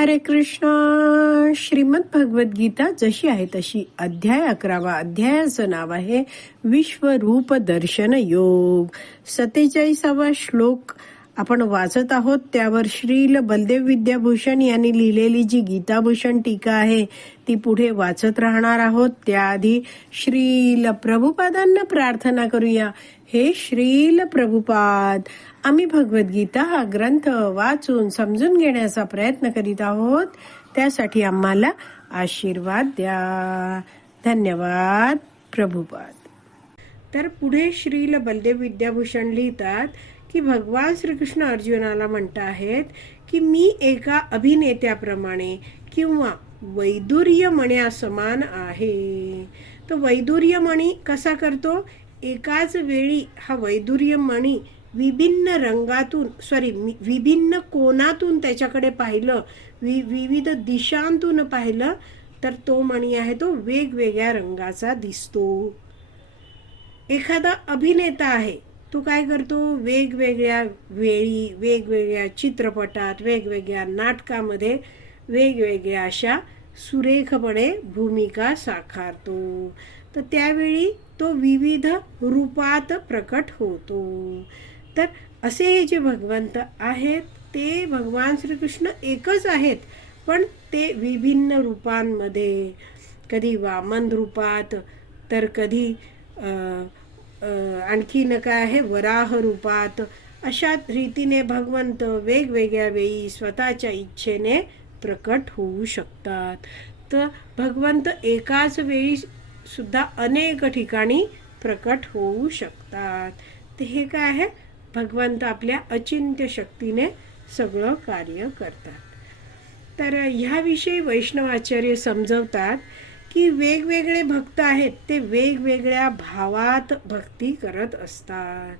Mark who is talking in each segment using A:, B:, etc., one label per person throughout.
A: हरे कृष्ण. श्रीमद भगवत गीता जशी आहे तशी अध्याय अकरावा अध्यायाचं नाव आहे विश्वरूप दर्शन योग. सत्तेचाळीसावा श्लोक आपण वाचत आहोत. त्यावर श्रील बलदेव विद्याभूषण यांनी लिहिलेली जी गीताभूषण टीका आहे ती पुढे वाचत राहणार आहोत. त्याआधी श्रील प्रभुपादांना प्रार्थना करूया. हे श्रील प्रभुपाद आम्ही भगवद्गीता हा ग्रंथ वाचून समजून घेण्याचा प्रयत्न करीत आहोत. त्यासाठी आम्हाला आशीर्वाद द्या. धन्यवाद. प्रभुपाद. तर पुढे श्रील बलदेव विद्याभूषण लिहितात की भगवान श्रीकृष्ण अर्जुनाला म्हणत आहेत की मी एका अभिनेत्याप्रमाणे किंवा वैदुर्य समान आहे. तर वैदुर्य मणी कसा करतो? एकाच वेळी हा वैदुर्य मणी विभिन्न रंगातून सॉरी विभिन्न कोणातून त्याच्याकडे पाहिलं वि विविध दिशांतून पाहिलं तर तो मणी आहे तो वेगवेगळ्या रंगाचा दिसतो. एखादा अभिनेता आहे तो काय करतो? वेगवेगळ्या वेळी वेगवेगळ्या चित्रपटात वेगवेगळ्या नाटकामध्ये वेगवेगळ्या अशा सुरेखपणे भूमिका साकारतो. तर त्यावेळी तो विविध रूपात प्रकट होतो. तर असे हे जे भगवंत आहेत ते भगवान श्रीकृष्ण एकच आहेत. पण ते विभिन्न रूपांमध्ये कधी वामन रूपात तर कधी आणखीन काय आहे वराह रूपात. अशा रीतीने भगवंत वेगवेगळ्या वेळी स्वतःच्या इच्छेने प्रकट होऊ शकतात. तर भगवंत एकाच वेळी सुद्धा अनेक ठिकाणी प्रकट होऊ शकतात. ते हे काय आहे? भगवंत आपल्या अचिंत्य शक्तीने सगळं कार्य करतात. तर ह्याविषयी वैष्णवाचार्य समजवतात की वेगवेगळे भक्त आहेत ते वेगवेगळ्या भावात भक्ती करत असतात.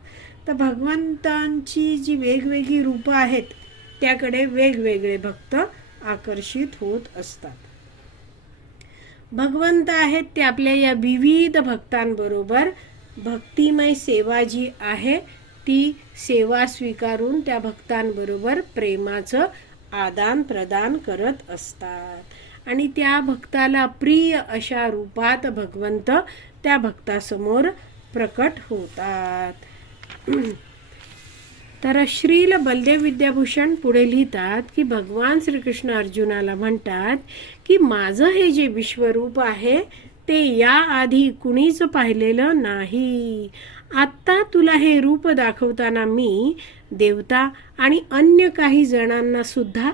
A: तर भगवंतांची जी वेगवेगळी रूपं आहेत त्याकडे वेगवेगळे भक्त आकर्षित होत असतात. भगवंत आहेत ते आपल्या या विविध भक्तांबरोबर भक्तिमय सेवा जी आहे ती सेवा स्वीकारून त्या भक्तांबरोबर प्रेमाचं आदान प्रदान करत असतात. आणि त्या भक्ताला प्रिय अशा रूपात भगवंत त्या भक्तासमोर प्रकट होतात. तर श्रील बलदेव विद्याभूषण पुढे लिहितात की भगवान श्रीकृष्ण अर्जुनाला म्हणतात की माझं हे जे विश्वरूप आहे ते याआधी कुणीच पाहिलेलं नाही. आत्ता तुला हे रूप दाखवताना मी देवता आणि अन्य काही जणांना सुद्धा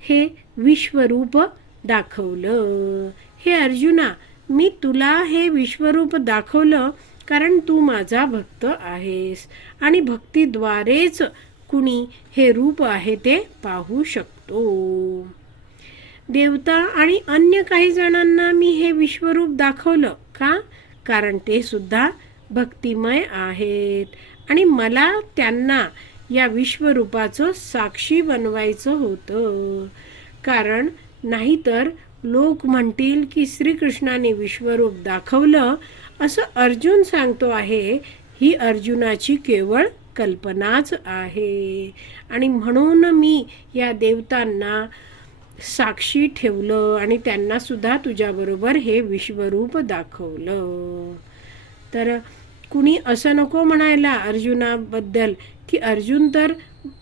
A: हे विश्वरूप दाखवलं. हे अर्जुना मी तुला हे विश्वरूप दाखवलं कारण तू माझा भक्त आहेस आणि भक्तीद्वारेच कुणी हे रूप आहे ते पाहू शकतो. देवता आणि अन्य काही जणांना मी हे विश्वरूप दाखवलं का? कारण ते सुद्धा भक्तिमय आहेत. आणि मला त्यांना या विश्वरूपाचं साक्षी बनवायचं होतं. कारण नाहीतर लोक म्हणतील की श्रीकृष्णाने विश्वरूप दाखवलं असं अर्जुन सांगतो आहे. ही अर्जुनाची केवळ कल्पनाच आहे. आणि म्हणून मी या देवतांना साक्षी ठेवलं आणि त्यांनासुद्धा तुझ्याबरोबर हे विश्वरूप दाखवलं. तर कुणी असं नको म्हणायला अर्जुनाबद्दल की अर्जुन तर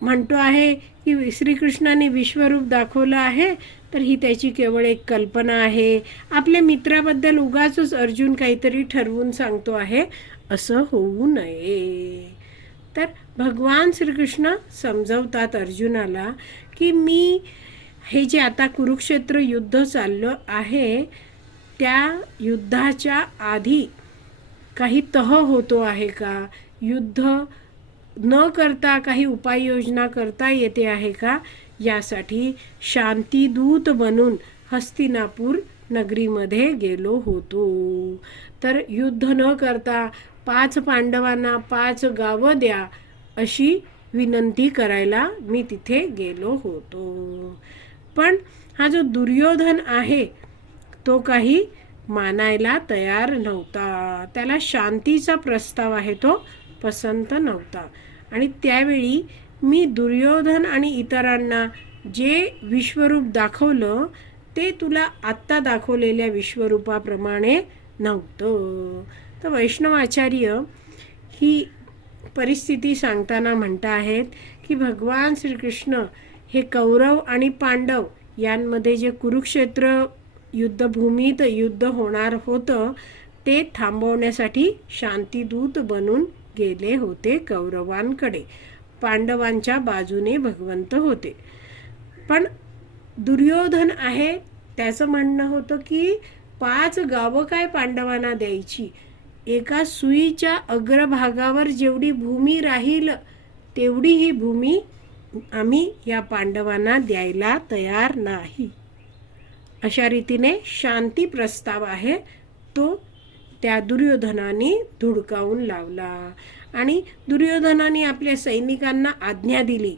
A: म्हणतो आहे की श्रीकृष्णाने विश्वरूप दाखवलं आहे तर ही त्याची केवळ एक कल्पना आहे. आपल्या मित्राबद्दल उगाच अर्जुन काहीतरी ठरवून सांगतो आहे असं होऊ नये. तर भगवान श्रीकृष्ण समजवतात अर्जुनाला की मी हे जे आता कुरुक्षेत्र युद्ध चाललं आहे त्या युद्धाच्या आधी काही तह होतो आहे का? युद्ध न करता काही उपाययोजना करता येते आहे का? यासाठी शांतीदूत बनून हस्तिनापूर नगरीमध्ये गेलो होतो. तर युद्ध न करता पाच पांडवांना पाच गावं द्या अशी विनंती करायला मी तिथे गेलो होतो. पण हा जो दुर्योधन आहे तो काही मानायला तयार नव्हता. त्याला शांतीचा प्रस्ताव आहे तो पसंत नव्हता. आणि त्यावेळी मी दुर्योधन आणि इतरांना जे विश्वरूप दाखवलं ते तुला आत्ता दाखवलेल्या विश्वरूपाप्रमाणे नव्हतं. तर वैष्णवाचार्य ही परिस्थिती सांगताना म्हणता आहेत की भगवान श्रीकृष्ण हे कौरव आणि पांडव यांमध्ये जे कुरुक्षेत्र युद्धभूमीत युद्ध होणार होतं ते थांबवण्यासाठी शांतीदूत बनून गेले होते कौरवांकडे. पांडवांच्या बाजूने भगवंत होते. पण दुर्योधन आहे त्याचं म्हणणं होतं की पाच गावं काय पांडवांना द्यायची? एका सुईच्या अग्रभागावर जेवढी भूमी राहील तेवढी ही भूमी आम्ही या पांडवांना द्यायला तयार नाही. अशा रीतीने शांती प्रस्ताव आहे. तो त्या दुर्योधनाने धुडकावून लावला आणि दुर्योधनाने आपल्या सैनिकांना आज्ञा दिली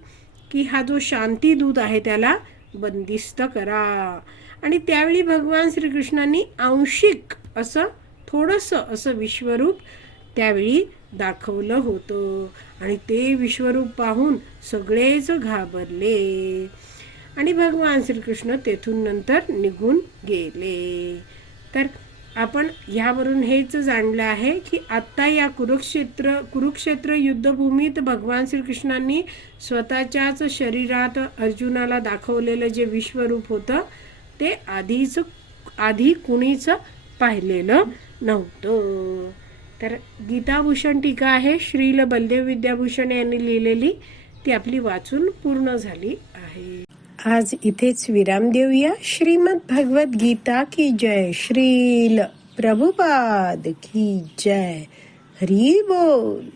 A: की हा जो शांतीदूत आहे त्याला बंदिस्त करा. आणि त्यावेळी भगवान श्रीकृष्णांनी आंशिक असं थोडंसं असं विश्वरूप त्यावेळी दाखवलं होतं. आणि ते विश्वरूप पाहून सगळेच घाबरले. आणि भगवान श्रीकृष्ण तेथून नंतर निघून गेले. तर आपण ह्यावरून हेच जाणलं आहे की आत्ता या कुरुक्षेत्र कुरुक्षेत्र युद्धभूमीत भगवान श्रीकृष्णांनी स्वतःच्याच शरीरात अर्जुनाला दाखवलेलं जे विश्वरूप होतं ते आधीच आधी कुणीच पाहिलेलं नव्हतं. तर गीताभूषण टीका आहे. श्रील बलदेव विद्याभूषण यांनी लिहिलेली. ती आपली वाचून पूर्ण झाली आहे. आज इथेच विराम देऊया. श्रीमद भगवत गीता की जय. श्रील प्रभुपाद की जय. हरी बोल.